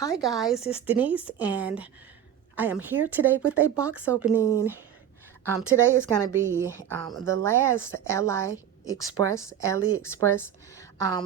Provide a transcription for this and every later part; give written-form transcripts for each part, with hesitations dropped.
Hi guys, it's Denise and I am here today with a box opening. Today is going to be the last AliExpress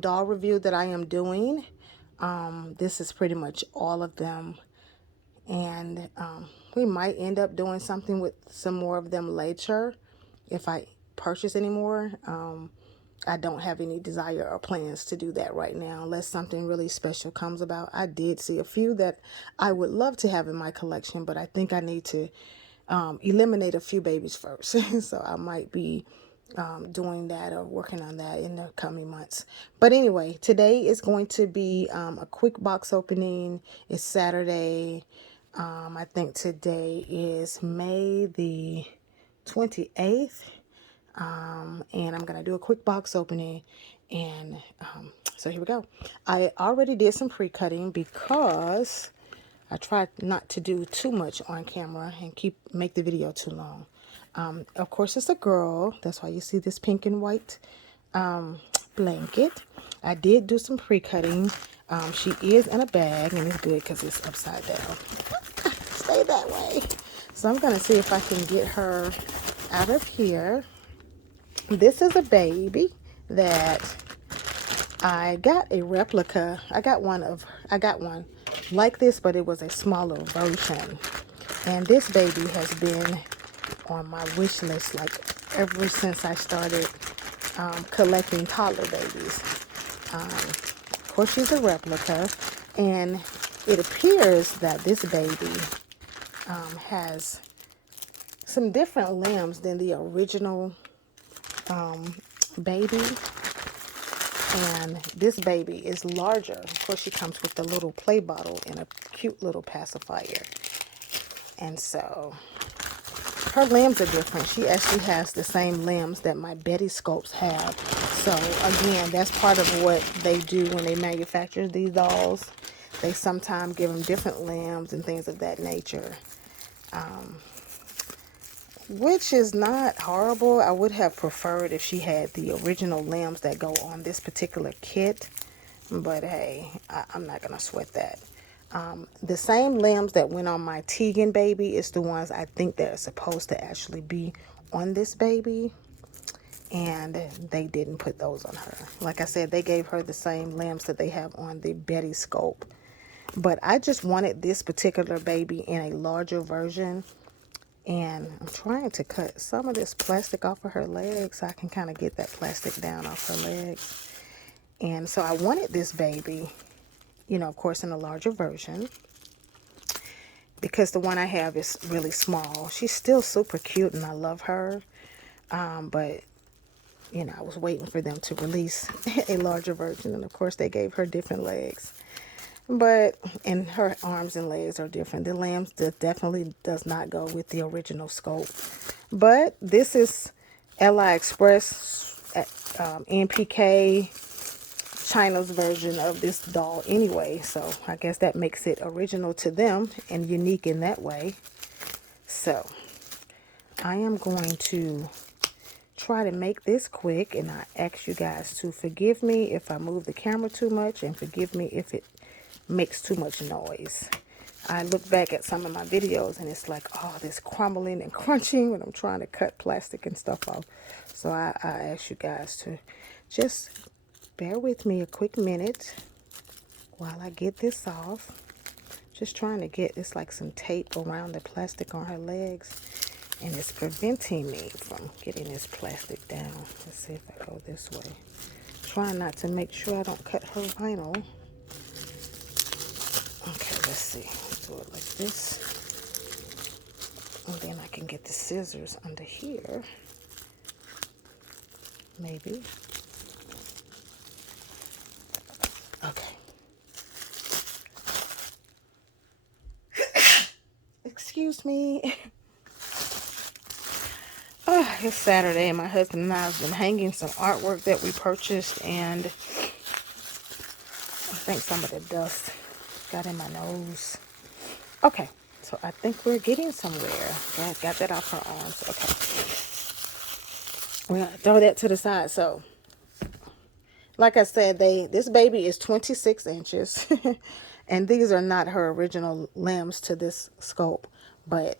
doll review that I am doing. This is pretty much all of them, and we might end up doing something with some more of them later if I purchase any more. I don't have any desire or plans to do that right now unless something really special comes about. I did see a few that I would love to have in my collection, but I think I need to eliminate a few babies first. So I might be doing that or working on that in the coming months. But anyway, today is going to be a quick box opening. It's Saturday. I think today is May the 28th. And I'm gonna do a quick box opening, and so here we go. I already did some pre-cutting because I tried not to do too much on camera and make the video too long. Of course it's a girl, that's why you see this pink and white blanket. I did do some pre-cutting. She is in a bag, and it's good because it's upside down. Stay that way. So I'm gonna see if I can get her out of here. This is a baby that I got a replica. I got one like this, but it was a smaller version. And this baby has been on my wish list like ever since I started collecting toddler babies. Of course, she's a replica, and it appears that this baby has some different limbs than the original baby. And this baby is larger. Of course, she comes with a little play bottle and a cute little pacifier. And so her limbs are different. She actually has the same limbs that my Betty Sculpts have. So again, that's part of what they do when they manufacture these dolls. They sometimes give them different limbs and things of that nature. Which is not horrible. I would have preferred if she had the original limbs that go on this particular kit. But hey, I'm not going to sweat that. The same limbs that went on my Tegan baby is the ones I think that are supposed to actually be on this baby. And they didn't put those on her. Like I said, they gave her the same limbs that they have on the Betty Scope. But I just wanted this particular baby in a larger version. And I'm trying to cut some of this plastic off of her legs so I can kind of get that plastic down off her legs. And so I wanted this baby, you know, of course, in a larger version, because the one I have is really small. She's still super cute and I love her. But, you know, I was waiting for them to release a larger version. And of course, they gave her different legs. But, and her arms and legs are different. The limbs definitely does not go with the original scope. But this is AliExpress NPK China's version of this doll anyway. So I guess that makes it original to them and unique in that way. So I am going to try to make this quick, and I ask you guys to forgive me if I move the camera too much, and forgive me if it makes too much noise. I look back at some of my videos and it's like, oh, this crumbling and crunching when I'm trying to cut plastic and stuff off. So I ask you guys to just bear with me a quick minute while I get this off. Just trying to get, it's like some tape around the plastic on her legs, and it's preventing me from getting this plastic down. Let's see if I go this way. Trying not to make sure I don't cut her vinyl. Okay, let's see. Do it like this. And then I can get the scissors under here. Maybe. Okay. Excuse me. Oh, it's Saturday and my husband and I have been hanging some artwork that we purchased, and I think some of the dust got in my nose. Okay, so I think we're getting somewhere. Got that off her arms. Okay. We're going to throw that to the side. So Like I said, this baby is 26 inches. And these are not her original limbs to this sculpt, but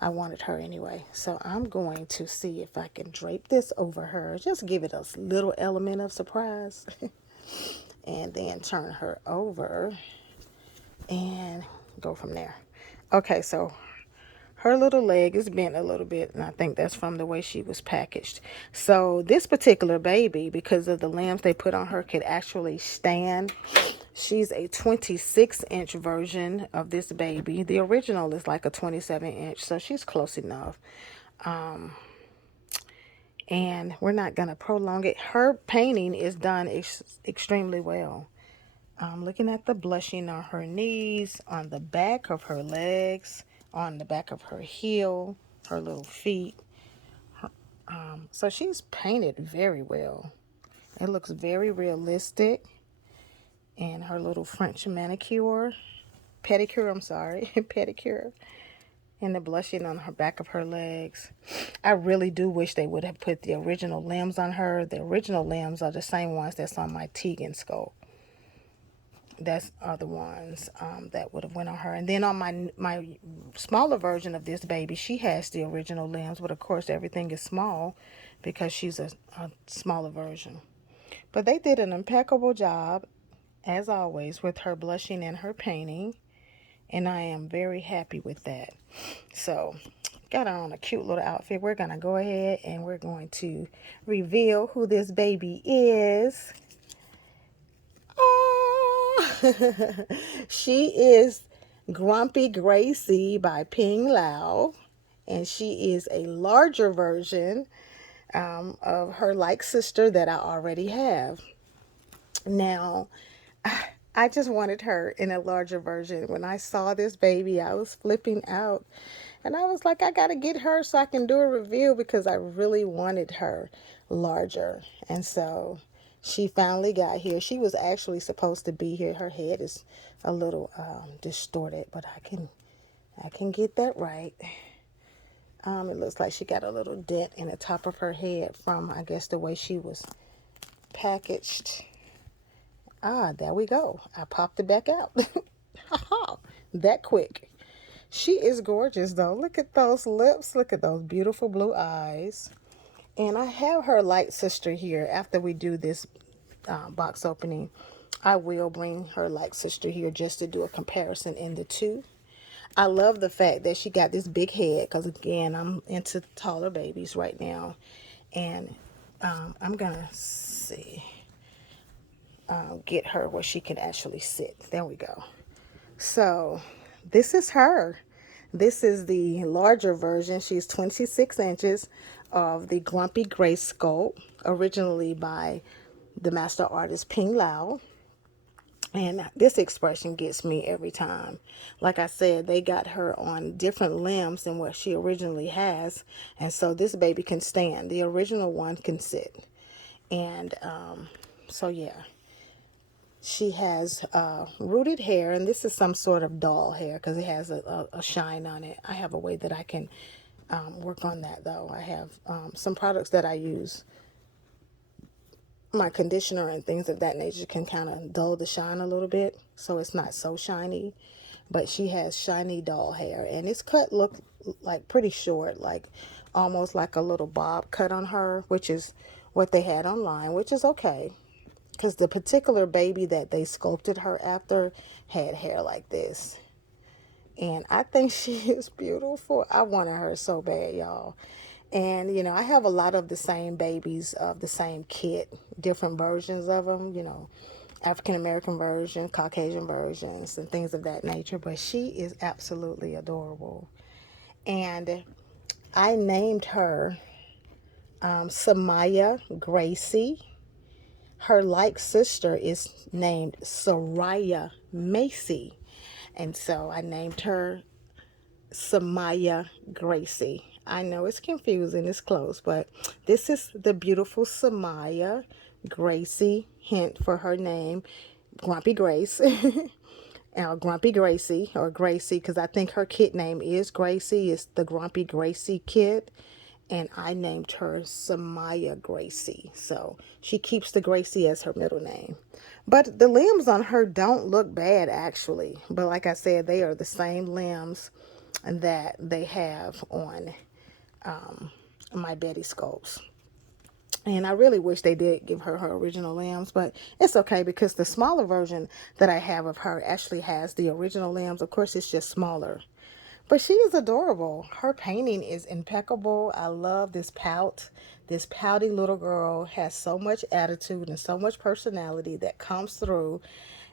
I wanted her anyway. So I'm going to see if I can drape this over her. Just give it a little element of surprise. And then turn her over and go from there. Okay, so her little leg is bent a little bit, and I think that's from the way she was packaged. So this particular baby, because of the limbs they put on her, could actually stand. She's a 26-inch version of this baby. The original is like a 27-inch, so she's close enough. And we're not going to prolong it. Her painting is done extremely well. I'm looking at the blushing on her knees, on the back of her legs, on the back of her heel, her little feet. So she's painted very well. It looks very realistic. And her little French pedicure, I'm sorry, pedicure. And the blushing on her back of her legs. I really do wish they would have put the original limbs on her. The original limbs are the same ones that's on my Tegan sculpt. That's are the ones that would have went on her. And then on my smaller version of this baby, she has the original limbs, but of course everything is small because she's a smaller version. But they did an impeccable job, as always, with her blushing and her painting, and I am very happy with that. So got her on a cute little outfit. We're gonna go ahead and we're going to reveal who this baby is. She is Grumpy Gracie by Ping Lao, and she is a larger version of her like sister that I already have. Now, I just wanted her in a larger version. When I saw this baby, I was flipping out. And I was like, I got to get her so I can do a review because I really wanted her larger. And so she finally got here. She was actually supposed to be here. Her head is a little distorted, but I can get that right. It looks like she got a little dent in the top of her head from, I guess, the way she was packaged. Ah, there we go. I popped it back out. That quick. She is gorgeous, though. Look at those lips. Look at those beautiful blue eyes. And I have her light sister here. After we do this box opening, I will bring her light sister here just to do a comparison in the two. I love the fact that she got this big head because, again, I'm into taller babies right now. And I'm going to see. Get her where she can actually sit. There we go. So this is her. This is the larger version. She's 26 inches of the Grumpy Grace sculpt, originally by the master artist Ping Lao. And this expression gets me every time. Like I said, they got her on different limbs than what she originally has. And so this baby can stand. The original one can sit. And so yeah. She has rooted hair, and this is some sort of doll hair because it has a shine on it. I have a way that I can work on that, though. I have some products that I use. My conditioner and things of that nature can kind of dull the shine a little bit, so it's not so shiny. But she has shiny doll hair, and it's cut look like pretty short, like almost like a little bob cut on her, which is what they had online, which is okay. Because the particular baby that they sculpted her after had hair like this. And I think she is beautiful. I wanted her so bad, y'all. And, you know, I have a lot of the same babies of the same kit, different versions of them, you know, African American version, Caucasian versions, and things of that nature. But she is absolutely adorable. And I named her SaMayah Gracie. Her like sister is named Soraya Macy. And so I named her SaMayah Gracie. I know it's confusing, it's close, but this is the beautiful SaMayah Gracie, hint for her name, Grumpy Grace. Grumpy Gracie, or Gracie, because I think her kit name is Gracie. It's the Grumpy Gracie kit. and I named her SaMayah Gracie. So she keeps the Gracie as her middle name. But the limbs on her don't look bad actually. But like I said, they are the same limbs that they have on my Betty Sculpts. And I really wish they did give her her original limbs, but it's okay because the smaller version that I have of her actually has the original limbs. Of course, it's just smaller. But she is adorable. Her painting is impeccable. I love this pout. This pouty little girl has so much attitude and so much personality that comes through.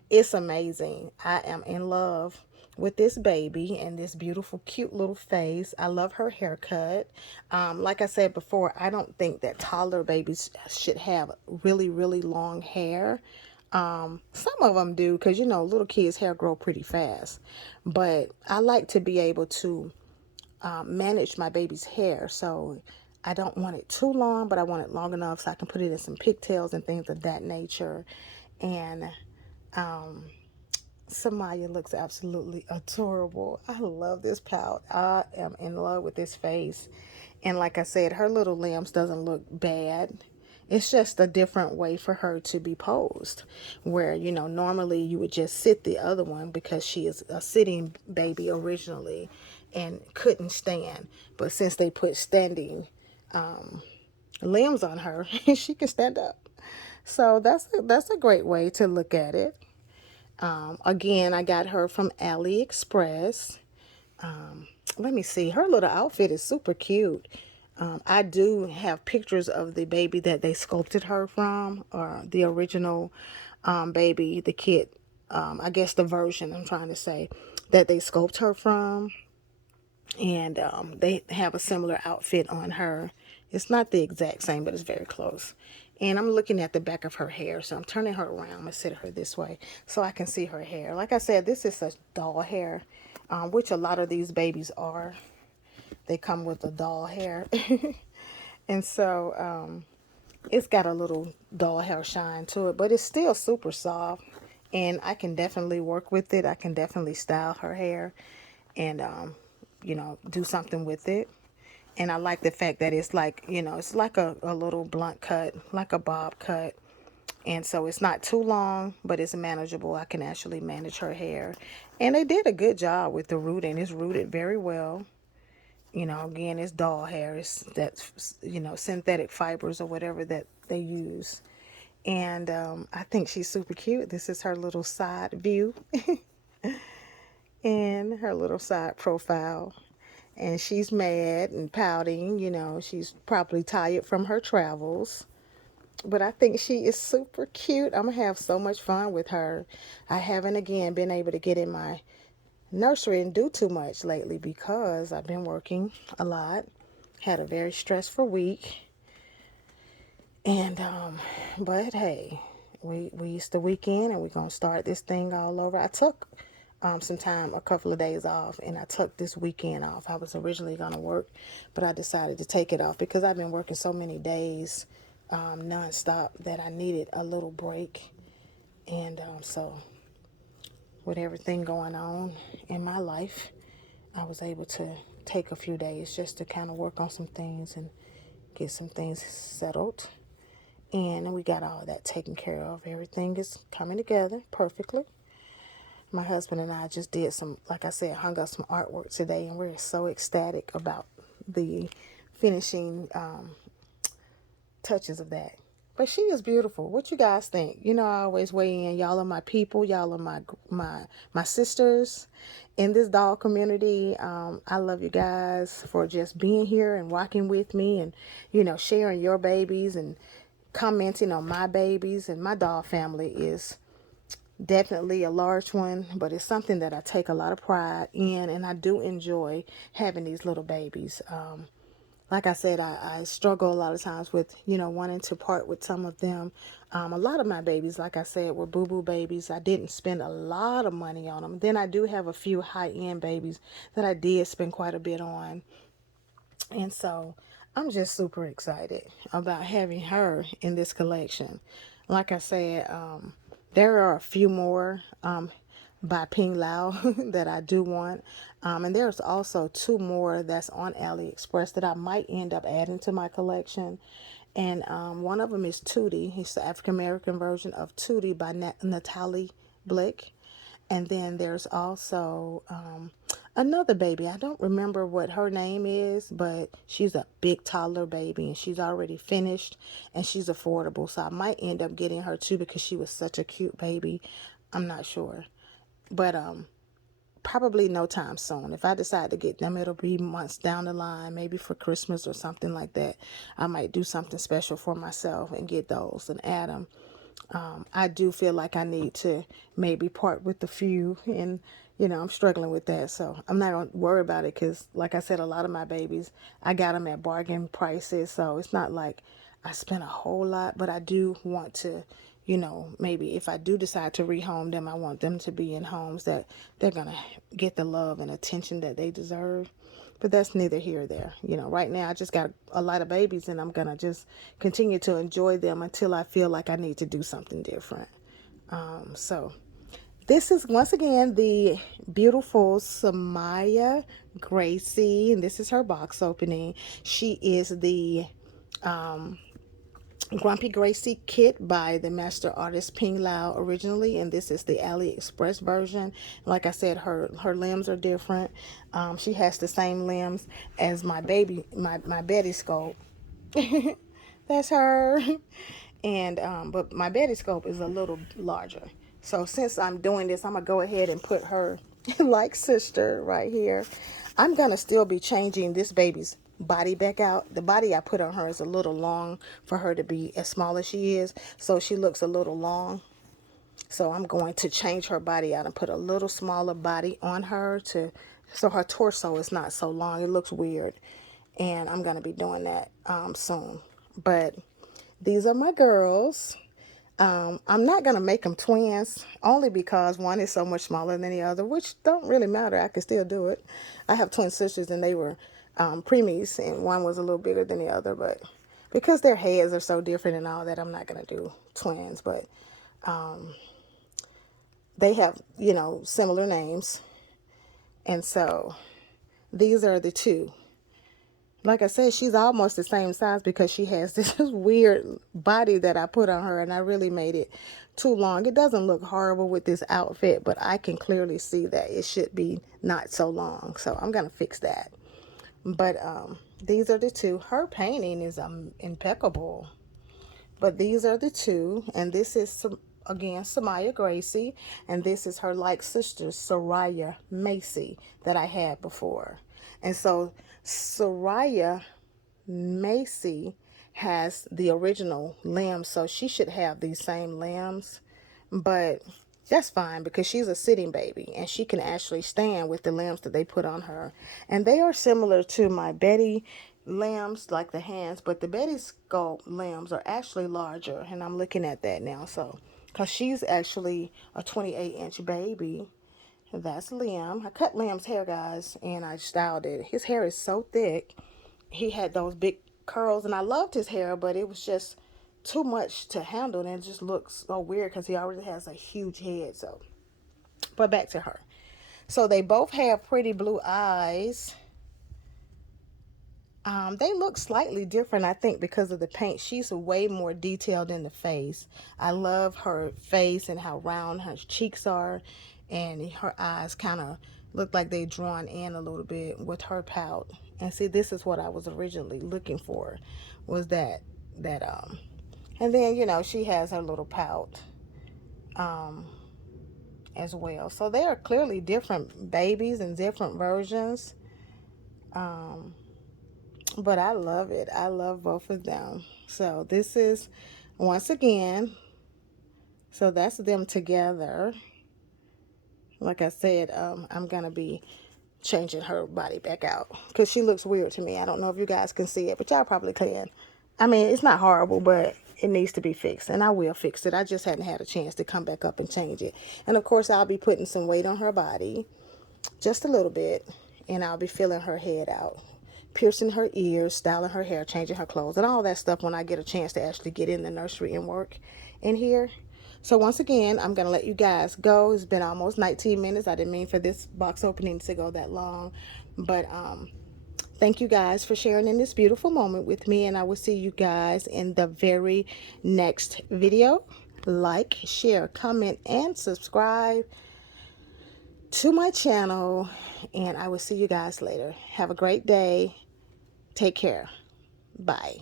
It's amazing. I am in love with this baby and this beautiful, cute little face. I love her haircut. Like I said before, I don't think that toddler babies should have really, really long hair. Some of them do because, little kids' hair grow pretty fast. But I like to be able to manage my baby's hair. So I don't want it too long, but I want it long enough so I can put it in some pigtails and things of that nature. And SaMayah looks absolutely adorable. I love this pout. I am in love with this face. And like I said, her little limbs doesn't look bad. It's just a different way for her to be posed. Where, normally you would just sit the other one because she is a sitting baby originally and couldn't stand. But since they put standing limbs on her, she can stand up. So that's a great way to look at it. Again, I got her from AliExpress. Let me see. Her little outfit is super cute. I do have pictures of the baby that they sculpted her from, or the original baby, the kid, I guess the version I'm trying to say, that they sculpt her from. And they have a similar outfit on her. It's not the exact same, but it's very close. And I'm looking at the back of her hair, so I'm turning her around. I'm going to sit her this way so I can see her hair. Like I said, this is such doll hair, which a lot of these babies are. They come with a doll hair. And so it's got a little doll hair shine to it, but it's still super soft. And I can definitely work with it. I can definitely style her hair and, do something with it. And I like the fact that it's like, it's like a little blunt cut, like a bob cut. And so it's not too long, but it's manageable. I can actually manage her hair. And they did a good job with the rooting. It's rooted very well. Again, it's doll hair. It's that's, synthetic fibers or whatever that they use. And I think she's super cute. This is her little side view and her little side profile. And she's mad and pouting. She's probably tired from her travels. But I think she is super cute. I'm going to have so much fun with her. I haven't, again, been able to get in my nursery and do too much lately because I've been working a lot. Had a very stressful week. And, but hey, it's the weekend and we're going to start this thing all over. I took some time, a couple of days off, and I took this weekend off. I was originally going to work, but I decided to take it off because I've been working so many days nonstop that I needed a little break. And so with everything going on in my life, I was able to take a few days just to kind of work on some things and get some things settled. And we got all that taken care of. Everything is coming together perfectly. My husband and I just did some, like I said, hung up some artwork today, and we're so ecstatic about the finishing touches of that. But she is beautiful. What you guys think? I always weigh in. Y'all are my people. Y'all are my sisters in this doll community. I love you guys for just being here and walking with me and, sharing your babies and commenting on my babies. And my doll family is definitely a large one, but it's something that I take a lot of pride in, and I do enjoy having these little babies. Like I said, I struggle a lot of times with, wanting to part with some of them. A lot of my babies, like I said, were boo-boo babies. I didn't spend a lot of money on them. Then I do have a few high-end babies that I did spend quite a bit on. And so I'm just super excited about having her in this collection. Like I said, there are a few more by Ping Lao that I do want. And there's also two more that's on AliExpress that I might end up adding to my collection. And one of them is Tootie. He's the African American version of Tootie by Natalie Blick. And then there's also another baby. I don't remember what her name is, but she's a big toddler baby and she's already finished and she's affordable. So I might end up getting her too because she was such a cute baby. I'm not sure. But probably no time soon. If I decide to get them, it'll be months down the line, maybe for Christmas or something like that. I might do something special for myself and get those and add them. I do feel like I need to maybe part with a few, and I'm struggling with that. So I'm not gonna worry about it because, like I said, a lot of my babies, I got them at bargain prices. So it's not like I spent a whole lot, but I do want to, maybe if I do decide to rehome them, I want them to be in homes that they're gonna get the love and attention that they deserve. But that's neither here or there. Right now I just got a lot of babies and I'm going to just continue to enjoy them until I feel like I need to do something different. So this is once again the beautiful SaMayah Gracie, and this is her box opening. She is the Grumpy Gracie kit by the master artist Ping Lao originally, and this is the AliExpress version. Like I said, her limbs are different. She has the same limbs as my baby, my Betty Sculpt. That's her. And but my Betty Sculpt is a little larger. So since I'm doing this, I'm gonna go ahead and put her like sister right here. I'm gonna still be changing this baby's body back out. The body I put on her is a little long for her to be as small as she is, so she looks a little long. So I'm going to change her body out and put a little smaller body on her so her torso is not so long. It looks weird, and I'm gonna be doing that soon. But these are my girls. I'm not going to make them twins only because one is so much smaller than the other, which don't really matter. I can still do it. I have twin sisters and they were preemies, and one was a little bigger than the other, but because their heads are so different and all that, I'm not going to do twins. But they have, similar names. And so these are the two. Like I said, she's almost the same size because she has this weird body that I put on her, and I really made it too long. It doesn't look horrible with this outfit, but I can clearly see that it should be not so long. So I'm going to fix that. But these are the two. Her painting is impeccable. But these are the two, and this is again SaMayah Gracie, and this is her like sister Soraya Macy that I had before. And so Soraya Macy has the original limbs, so she should have these same limbs, but that's fine because she's a sitting baby and she can actually stand with the limbs that they put on her. And they are similar to my Betty limbs, like the hands, but the Betty Sculpt limbs are actually larger, and I'm looking at that now. So because she's actually a 28-inch baby. That's Liam. I cut Liam's hair, guys, and I styled it. His hair is so thick. He had those big curls, and I loved his hair, but it was just too much to handle, and it just looks so weird because he already has a huge head. So, but back to her. So they both have pretty blue eyes. They look slightly different, I think, because of the paint. She's way more detailed in the face. I love her face and how round her cheeks are, and her eyes kind of look like they drawn in a little bit with her pout. And see, this is what I was originally looking for, was that and then she has her little pout as well. So they are clearly different babies and different versions. But I love it. I love both of them. So this is, once again, so that's them together. Like I said, I'm going to be changing her body back out because she looks weird to me. I don't know if you guys can see it, but y'all probably can. I mean, it's not horrible, but it needs to be fixed, and I will fix it. I just hadn't had a chance to come back up and change it. And of course, I'll be putting some weight on her body, just a little bit, and I'll be filling her head out, piercing her ears, styling her hair, changing her clothes, and all that stuff when I get a chance to actually get in the nursery and work in here. So once again, I'm going to let you guys go. It's been almost 19 minutes. I didn't mean for this box opening to go that long. But thank you guys for sharing in this beautiful moment with me. And I will see you guys in the very next video. Like, share, comment, and subscribe to my channel. And I will see you guys later. Have a great day. Take care. Bye.